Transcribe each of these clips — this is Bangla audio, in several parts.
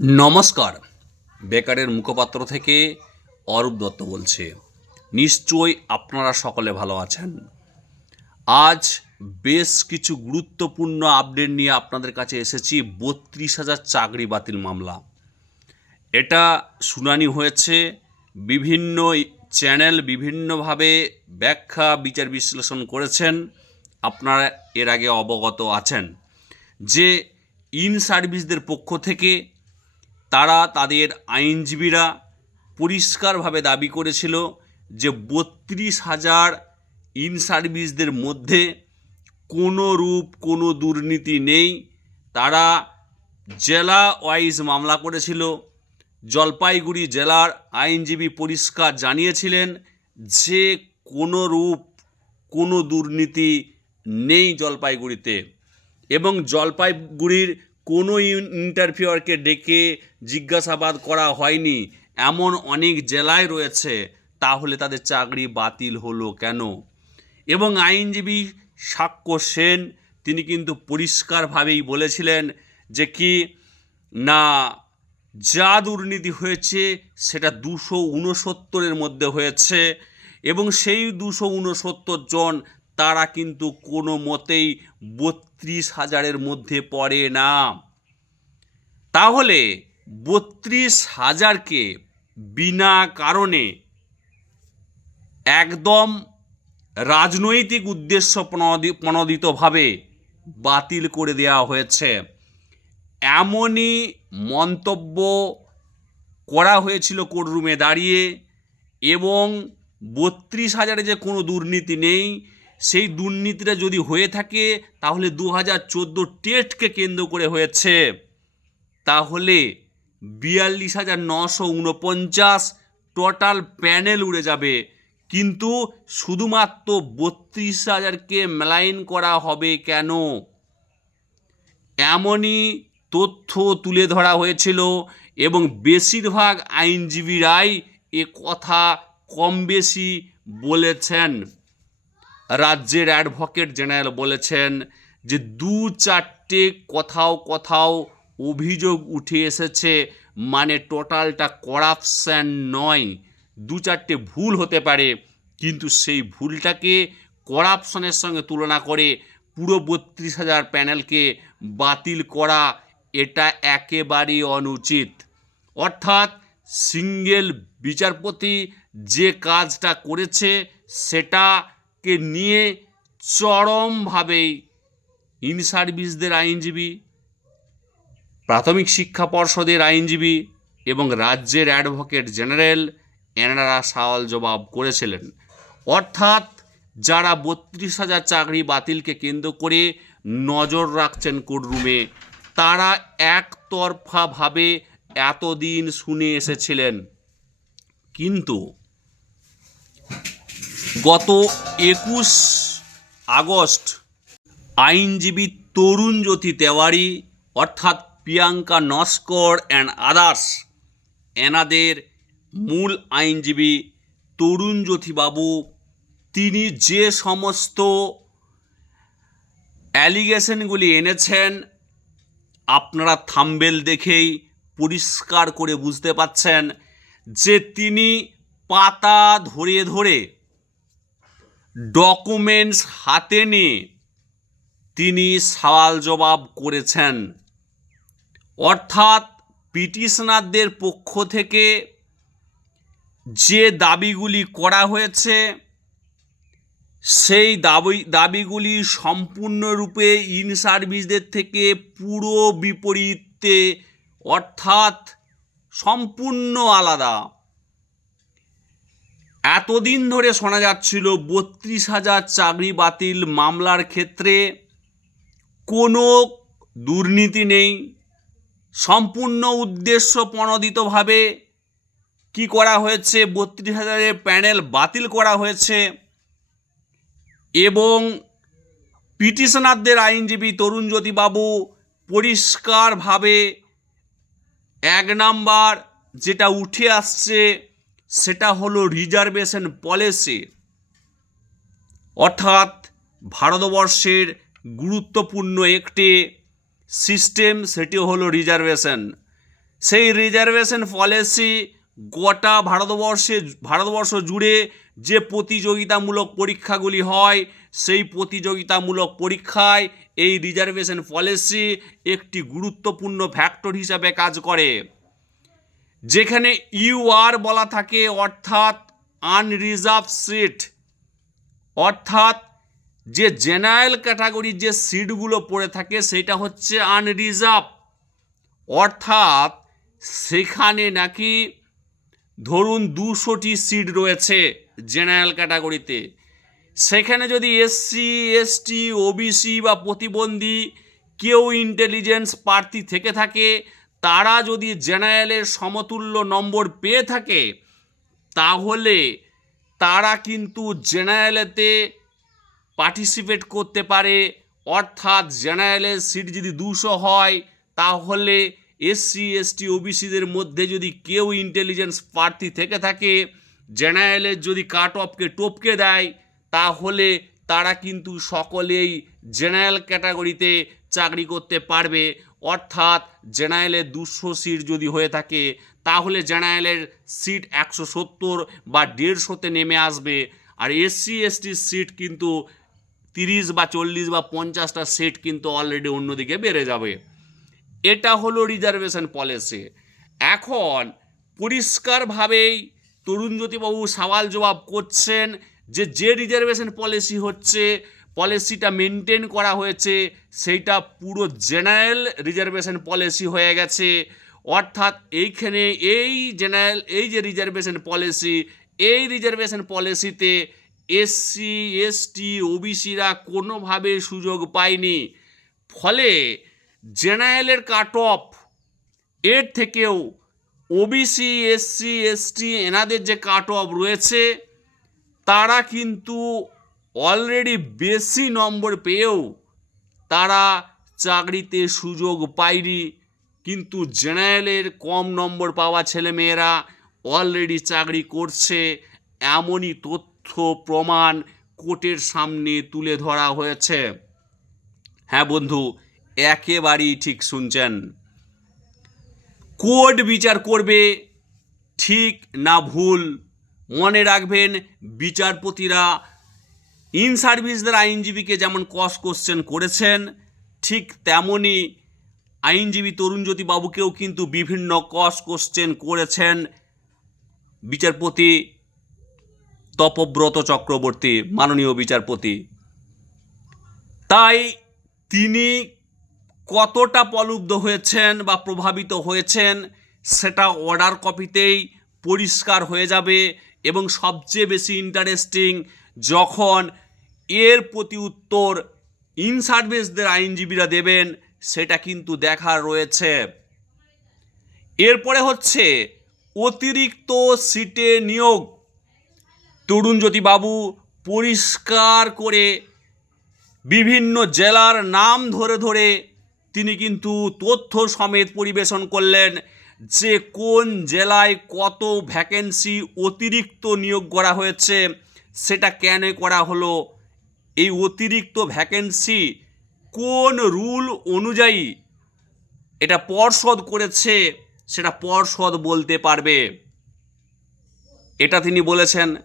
নমস্কার। বেকারের মুখপাত্র থেকে অরূপ দত্ত বলছে। নিশ্চয়ই আপনারা সকলে ভালো আছেন। আজ বেশ কিছু গুরুত্বপূর্ণ আপডেট নিয়ে আপনাদের কাছে এসেছি। বত্রিশ হাজার চাকরি বাতিল মামলা। এটা শুনানি হয়েছে বিভিন্ন চ্যানেল বিভিন্নভাবে ব্যাখ্যা, বিচার বিশ্লেষণ করেছেন। আপনারা এর আগে অবগত আছেন যে ইন সার্ভিসদের পক্ষ থেকে তারা তাদের আইনজীবীরা পরিষ্কারভাবে দাবি করেছিল যে বত্রিশ হাজার ইন সার্ভিসদের মধ্যে কোনো রূপ, কোনো দুর্নীতি নেই। তারা জেলা ওয়াইজ মামলা করেছিল। জলপাইগুড়ি জেলার আইনজীবী পরিষ্কার জানিয়েছিলেন যে কোনো রূপ, কোনো দুর্নীতি নেই জলপাইগুড়িতে এবং জলপাইগুড়ির কোনো ইন্টারভিউয়ারকে ডেকে জিজ্ঞাসাবাদ করা হয়নি। এমন অনেক জেলায় রয়েছে, তাহলে তাদের চাকরি বাতিল হলো কেন? এবং আইনজীবী সাক্ষ্য সেন, তিনি কিন্তু পরিষ্কারভাবেই বলেছিলেন যে কি, না, যা দুর্নীতি হয়েছে সেটা দুশো উনসত্তরের মধ্যে হয়েছে এবং সেই দুশো উনসত্তর জন তারা কিন্তু কোনো মতেই বত্রিশ হাজারের মধ্যে পড়ে না। তাহলে বত্রিশ হাজারকে বিনা কারণে একদম রাজনৈতিক উদ্দেশ্য প্রণোদি- প্রণোদিতভাবে বাতিল করে দেওয়া হয়েছে। এমনই মন্তব্য করা হয়েছিল কোর্টরুমে দাঁড়িয়ে এবং বত্রিশ হাজারে যে কোনো দুর্নীতি নেই সেই দুর্নীতিটা যদি হয়ে থাকে, তাহলে দু হাজার চোদ্দ টেটকে কেন্দ্র করে হয়েছে। তাহলে বিয়াল্লিশ হাজার নশো উনপঞ্চাশ টোটাল প্যানেল উড়ে যাবে। কিন্তু শুধুমাত্র বত্রিশ হাজারকে মেলাইন করা হবে কেন? এমনই তথ্য তুলে ধরা হয়েছিল এবং বেশিরভাগ আইনজীবীরাই এ কথা কম বেশি বলেছেন। রাজ্যের অ্যাডভোকেট জেনারেল বলেছেন যে দু চারটে কোথাও কোথাও অভিযোগ উঠে এসেছে মানে টোটালটা করাপশান নয়। দু চারটে ভুল হতে পারে, কিন্তু সেই ভুলটাকে করাপশনের সঙ্গে তুলনা করে পুরো বত্রিশ হাজার প্যানেলকে বাতিল করা, এটা একেবারেই অনুচিত। অর্থাৎ সিঙ্গেল বিচারপতি যে কাজটা করেছে সেটাকে নিয়ে চরমভাবেই ইন সার্ভিসদের আইনজীবী, প্রাথমিক শিক্ষা পর্ষদের আইনজীবী এবং রাজ্যের অ্যাডভোকেট জেনারেল এনারা সওয়াল জবাব করেছিলেন। অর্থাৎ যারা বত্রিশ হাজার চাকরি বাতিলকে কেন্দ্র করে নজর রাখছেন কোর্টরুমে, তারা একতরফাভাবে এতদিন শুনে এসেছিলেন। কিন্তু গত একুশ আগস্ট আইনজীবী তরুণ জ্যোতি তেওয়ারি অর্থাৎ প্রিয়াঙ্কা নস্কর অ্যান্ড আদার্স এনাদের মূল আইনজীবী তরুণ জ্যোতিবাবু, তিনি যে সমস্ত অ্যালিগেশনগুলি এনেছেন, আপনারা থাম্বেল দেখেই পরিষ্কার করে বুঝতে পাচ্ছেন যে তিনি পাতা ধরে ধরে ডকুমেন্টস হাতে নিয়ে তিনি সওয়াল জবাব করেছেন। অর্থাৎ পিটিশনারদের পক্ষ থেকে যে দাবিগুলি করা হয়েছে, সেই দাবি, দাবিগুলি সম্পূর্ণরূপে ইন সার্ভিসদের থেকে পুরো বিপরীতে, অর্থাৎ সম্পূর্ণ আলাদা। এতদিন ধরে শোনা যাচ্ছিল বত্রিশ হাজার চাকরি বাতিল মামলার ক্ষেত্রে কোনো দুর্নীতি নেই। সম্পূর্ণ উদ্দেশ্য প্রণোদিতভাবে কি করা হয়েছে? বত্রিশ হাজারের প্যানেল বাতিল করা হয়েছে এবং পিটিশনারদের আইনজীবী তরুণ জ্যোতিবাবু পরিষ্কারভাবে এক নাম্বার যেটা উঠে আসছে সেটা হলো রিজার্ভেশন পলিসি অর্থাৎ ভারতবর্ষের গুরুত্বপূর্ণ একটি সিস্টেম সেটি হলো রিজার্ভেশন সেই রিজার্ভেশন পলিসি গোটা ভারতবর্ষে, ভারতবর্ষ জুড়ে যে প্রতিযোগিতামূলক পরীক্ষাগুলি হয়, সেই প্রতিযোগিতামূলক পরীক্ষায় এই রিজার্ভেশন পলিসি একটি গুরুত্বপূর্ণ ফ্যাক্টর হিসাবে কাজ করে। যেখানে ইউআর বলা থাকে, অর্থাৎ আনরিজার্ভ সিট অর্থাৎ যে জেনারেল ক্যাটাগরির যে সিটগুলো পড়ে থাকে, সেটা হচ্ছে আনরিজার্ভ অর্থাৎ সেখানে নাকি ধরুন দুশোটি সিট রয়েছে জেনারেল ক্যাটাগরিতে সেখানে যদি এসসি এসটি ওবিসি বা প্রতিবন্ধী কেউ ইন্টেলিজেন্স প্রার্থী থেকে থাকে তারা যদি জেনারেলের সমতুল্য নম্বর পেয়ে থাকে, তাহলে তারা কিন্তু জেনারেলেতে পার্টিসিপেট করতে পারে। অর্থাৎ জেনারেলের সিট যদি দুশো হয়, তাহলে এসসি এসটি ওবিসিদের মধ্যে যদি কেউ ইন্টেলিজেন্স প্রার্থী থেকে থাকে, জেনারেলের যদি কাট অফকে টপকে দেয়, তাহলে তারা কিন্তু সকলেই জেনারেল ক্যাটাগরিতে চাকরি করতে পারবে। অর্থাৎ জেনারেলের দুশো সিট যদি হয়ে থাকে, তাহলে জেনারেলের সিট একশো সত্তর বা দেড়শোতে নেমে আসবে। আর এসসি এসটির সিট কিন্তু তিরিশ বা চল্লিশ বা পঞ্চাশটা সিট কিন্তু অলরেডি অন্যদিকে বেড়ে যাবে। এটা হলো রিজার্ভেশন পলিসি এখন পরিষ্কারভাবেই তরুণজ্যোতিবাবু সওয়াল জবাব করছেন যে যে রিজার্ভেশন পলিসি হচ্ছে পলিসিটা মেনটেন করা হয়েছে, সেইটা পুরো জেনারেল রিজার্ভেশন পলিসি হয়ে গেছে। অর্থাৎ এইখানে এই জেনারেল, এই যে রিজার্ভেশন পলিসি, এই রিজার্ভেশন পলিসিতে এসসি এসটি ওবিসিরা কোনোভাবে সুযোগ পায়নি। ফলে জেনারেলের কাট অফ, এর থেকেও ওবিসি এসসি এসটি এনাদের যে কাট অফ রয়েছে, তারা কিন্তু অলরেডি বেশি নম্বর পেয়েও তারা চাকরিতে সুযোগ পায়নি। কিন্তু জেনারেলের কম নম্বর পাওয়া ছেলেমেয়েরা অলরেডি চাকরি করছে, এমনই তথ্য, প্রমাণ কোর্টের সামনে তুলে ধরা হয়েছে। হ্যাঁ বন্ধু, একেবারেই ঠিক শুনছেন। কোর্ট বিচার করবে, ঠিক না ভুল? মনে রাখবেন বিচারপতিরা ইন সার্ভিসদের আইনজীবীকে যেমন কস কোশ্চেন করেছেন, ঠিক তেমনই আইনজীবী তরুণজ্যোতি বাবুকেও কিন্তু বিভিন্ন কস কোশ্চেন করেছেন বিচারপতি তপব্রত চক্রবর্তী, মাননীয় বিচারপতি। তাই তিনি কতটা প্রলুব্ধ হয়েছেন বা প্রভাবিত হয়েছেন সেটা অর্ডার কপিতেই পরিষ্কার হয়ে যাবে এবং সবচেয়ে বেশি ইন্টারেস্টিং যখন এর প্রতি উত্তর ইন সার্ভিসদের আইনজীবীরা দেবেন, সেটা কিন্তু দেখার রয়েছে। এরপরে হচ্ছে অতিরিক্ত সিটে নিয়োগ। তরুণজ্যোতি বাবু পরিষ্কার করে বিভিন্ন জেলার নাম ধরে ধরে তিনি কিন্তু তথ্য সমেত পরিবেশন করলেন যে কোন জেলায় কত ভ্যাকেন্সি অতিরিক্ত নিয়োগ করা হয়েছে। সেটা কেন করা হলো? এই অতিরিক্ত ভ্যাকেন্সি কোন রুল অনুযায়ী এটা পর্ষদ করেছে, সেটা পর্ষদ বলতে পারবে। এটা তিনি বলেছেন।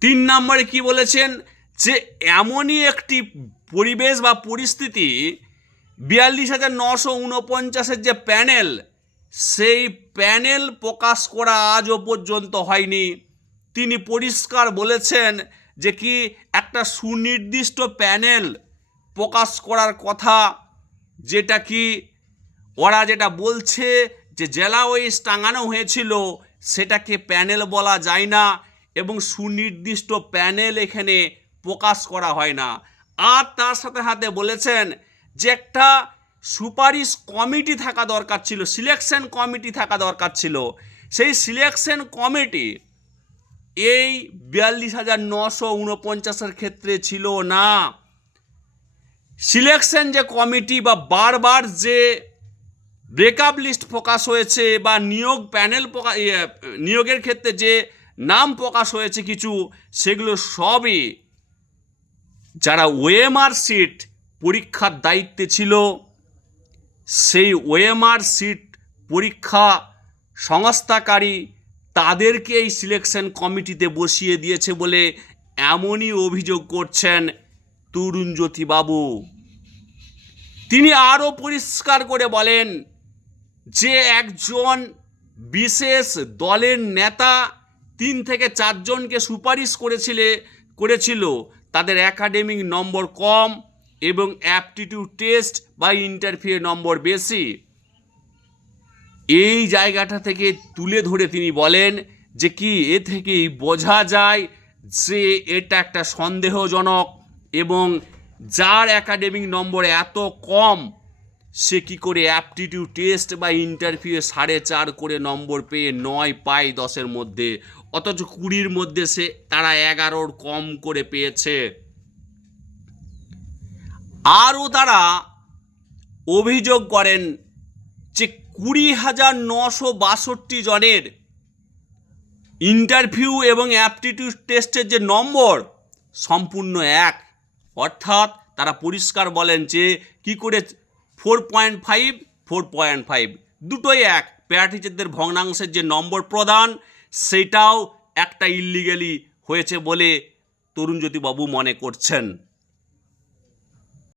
তিন নম্বরে কি বলেছেন? যে এমনই একটি পরিবেশ বা পরিস্থিতি বিয়াল্লিশ হাজার নশো উনপঞ্চাশের যে প্যানেল, সেই প্যানেল প্রকাশ করা আজও পর্যন্ত হয়নি। তিনি পরিষ্কার বলেছেন যে কি একটা সুনির্দিষ্ট প্যানেল প্রকাশ করার কথা, যেটা কি ওরা যেটা বলছে যে জেলা ওয়াইজ টাঙানো হয়েছিল, সেটাকে প্যানেল বলা যায় না এবং সুনির্দিষ্ট প্যানেল এখানে প্রকাশ করা হয় না। আর তার সাথে হাতে বলেছেন যে একটা সুপারিশ কমিটি থাকা দরকার ছিল, সিলেকশন কমিটি থাকা দরকার ছিল। সেই সিলেকশন কমিটি এই বিয়াল্লিশ হাজার নশো উনপঞ্চাশের ক্ষেত্রে ছিল না। সিলেকশন যে কমিটি বা বারবার যে ব্রেকআপ লিস্ট প্রকাশ হয়েছে বা নিয়োগ প্যানেল নিয়োগের ক্ষেত্রে যে নাম প্রকাশ হয়েছে কিছু, সেগুলো সবই যারা ওএমআর সিট পরীক্ষার দায়িত্বে ছিল, সেই ওএমআর সিট পরীক্ষা সংস্থাকারী তাদেরকে এই সিলেকশন কমিটিতে বসিয়ে দিয়েছে বলে এমনই অভিযোগ করছেন তরুণজ্যোতি বাবু। তিনি আরও পরিষ্কার করে বলেন যে একজন বিশেষ দলের নেতা তিন থেকে চারজনকে সুপারিশ করেছিলে, করেছিল। তাদের একাডেমিক নম্বর কম এবং অ্যাপটিটিউড টেস্ট বা ইন্টারভিউ নম্বর বেশি। এই জায়গাটা থেকে তুলে ধরে তিনি বলেন যে কি, এ থেকেই বোঝা যায় যে এটা একটা সন্দেহজনক এবং যার একাডেমিক নম্বর এত কম, সে কি করে অ্যাপটিটিউড টেস্ট বা ইন্টারভিউ সাড়ে চার করে নম্বর পেয়ে নয় পায় দশের মধ্যে, অথচ কুড়ির মধ্যে সে তারা এগারোর কম করে পেয়েছে। আরও তারা অভিযোগ করেন যে কুড়ি হাজার নশো বাষট্টি জনের ইন্টারভিউ এবং অ্যাপটিটিউড টেস্টের যে নম্বর সম্পূর্ণ এক। অর্থাৎ তারা পরিষ্কার বলেন যে কি করে four point five four point five দুটোই এক। প্যারা টিচারদের ভগ্নাংশের যে নম্বর প্রদান, সেটাও একটা ইল্লিগালি হয়েছে বলে তরুণজ্যোতিবাবু মনে করছেন।